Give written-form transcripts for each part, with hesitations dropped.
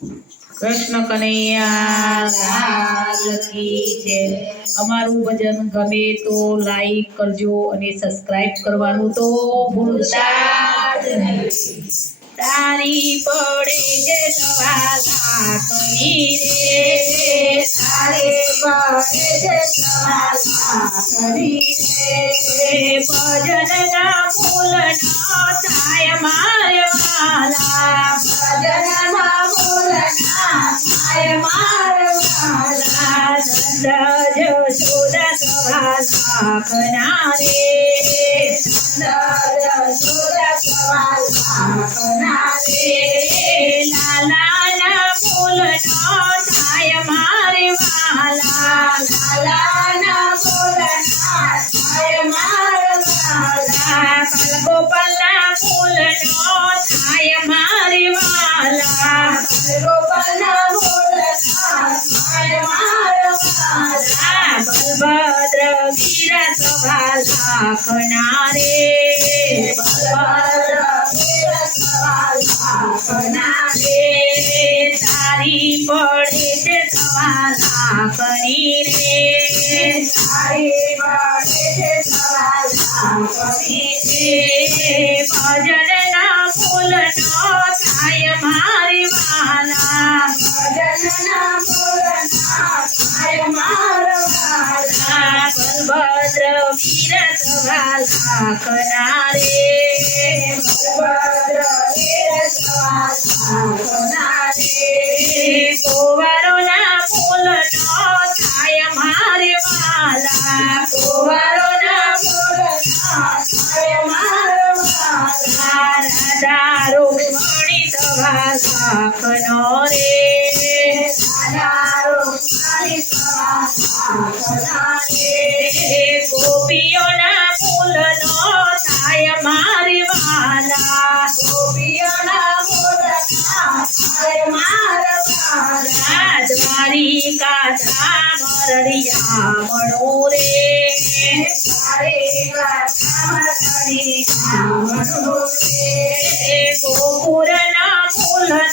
કૃષ્ણ કનૈયા લાલ કી જય। અમારું ભજન ગમે તો લાઈક કરજો અને સબસ્ક્રાઇબ કરવાનું તો ભૂલતા જ નહીં। તારી પડે જે સવાલા કરી રે, તારી પડે જે સવાલા કરી રે, ભજનના ફૂલના થાય મારે વાલા, ભજનના ફૂલના થાય મારે વાલા, નંદ જશોદા સવાલા કનારે, નંદ જશોદા સવાલા કનારે, લાલાના ફૂલનો થાય મારે વાલા, લાલાના ફૂલના થાય મારે વાલા, ગોપાલના ફૂલનો થાય મારે વાલા, ગોપાલના ફૂલનો થાય મારે વાલા, બલભદ્ર વીરા સવાલા કનારે, બલભદ્ર વીરા સવાલા કનારે, તારી પડે છે સવાલા કરી રે, તારી પડે છે સવાલા કરી રે, ભજનના ફૂલનો થાય મારી વાલા, ભજનના ફૂલનો થાય મારા વાલા, બલભદ્ર વીરા સવાલા કનારે, બલભદ્ર વીરા સવાલા કનારે, કોવારોના ફૂલનો થાય મારે વાલા, કોવારોના ફૂલનો થાય મારે વાલા, રાધા રૂક્ષ્મણી સવાલા કનો રે, રાધા રૂક્ષ્મણી સવાલા કનારે, ગોપીઓના ફૂલનો થાય મારે વાલા, ગોપીઓના ફૂલનો થાય મારે વાલા, દ્વારિકા ધામ રળિયા મણો રે, દ્વારિકા ધામ રળિયા મણો રે, ગોકુળના ફૂલનો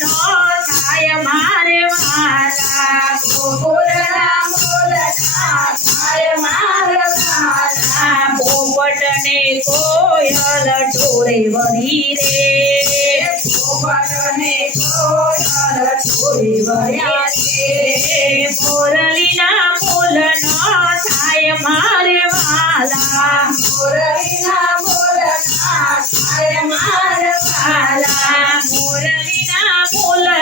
થાય મારે વાલા, ગોકુળના ફૂલનો થાય મારે વાલા, પોપટને કોયલ ઢોળે વળી રે, પોપટને કોયલ ઢોળે વળ્યા રે, મોરલીના ફૂલનો થાય મારે વાલા, મોરલીના ફૂલનો થાય મારે વાલા, મોરલીના ફૂલનો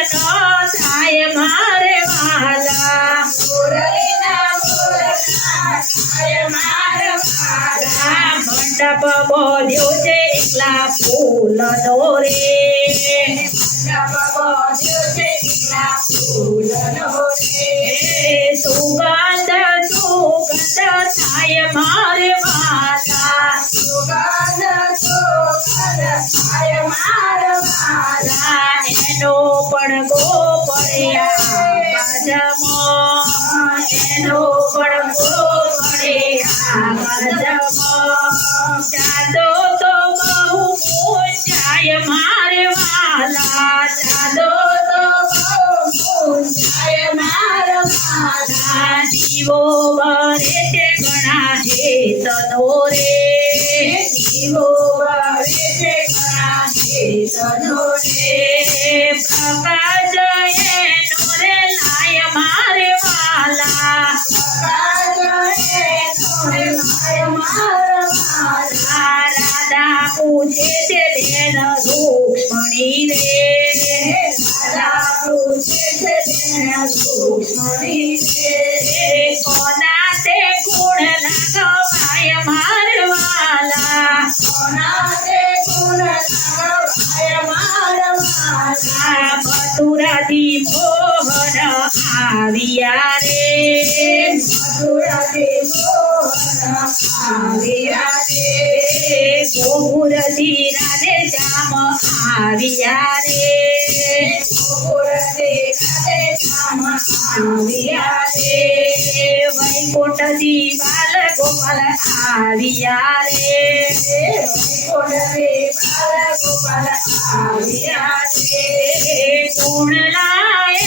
થાય મારે વાલા, મોરલીના ફૂલનો થાય મારે વાલા, મંડપ બોલ્યો છે એકલા ફૂલનો રે, મંડપ બોલ્યો છે એકલા ફૂલનો રે, સુગંધ સુગંધ થાય મારે વાલા, સુગંધ સુગંધ થાય મારે વાલા, એનો પડઘો પડ્યા બાજમાં, એનો પડઘો પડ્યા બાજમાં, જાદો તો બહુ પૂજાય મારે વાલા, જાદો તો બહુ પૂજાય મારે વાલા, દીવો બરે છે ઘણા હેતનો રે, દીવો બરે છે ઘણા હેતનો રે, પ્રકાશ એનો રે લાય મારે વાલા, પ્રકાશ એનો રે લાય મારે વાલા, રાધા પૂછે છે બેન રૂક્ષ્મણી રે, રાધા પૂછે છે બેન રૂક્ષ્મણી રે, કોના તે ગુણ લગવાય મારે વાલા, કોના તે ગુણ લગવાય મારે વાલા, મથુરાથી મોહન આવ્યા રે, મથુરાથી મોહન આવ્યા રે, ગોકુળથી રાધે શ્યામ આવ્યા રે, ગોકુળથી રાધે શ્યામ આવ્યા રે, વૈકુંઠથી બાલ ગોપાલ આવ્યા રે, વૈકુંઠથી બાલ ગોપાલ આવ્યા રે, ગુણ લાય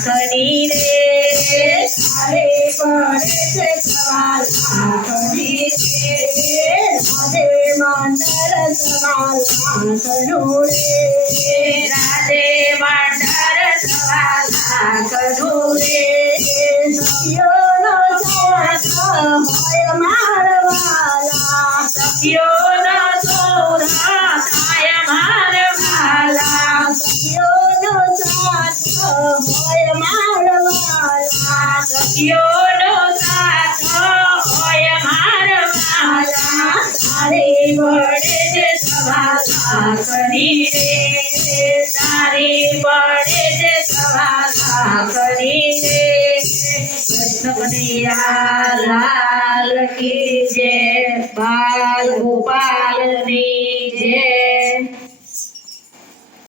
લાખની રે તારે પડે છે સવાલ લાખની રે રાધે મંડળ સવાલ લાખનું રે રાધે મંડળ સવા લાખનું રે સખીઓનો સાથ હોય મારવાલા સખીઓનો સોરા થાય મારવાલા સખીઓનો સાથ હોય મારવાલા સખીઓનો સાથ હોય મારવાલા તારે પડે છે સવા લાખની રે તારી પડે છે સવા લાખની રે કૃષ્ણ કનૈયા લાલ કી જય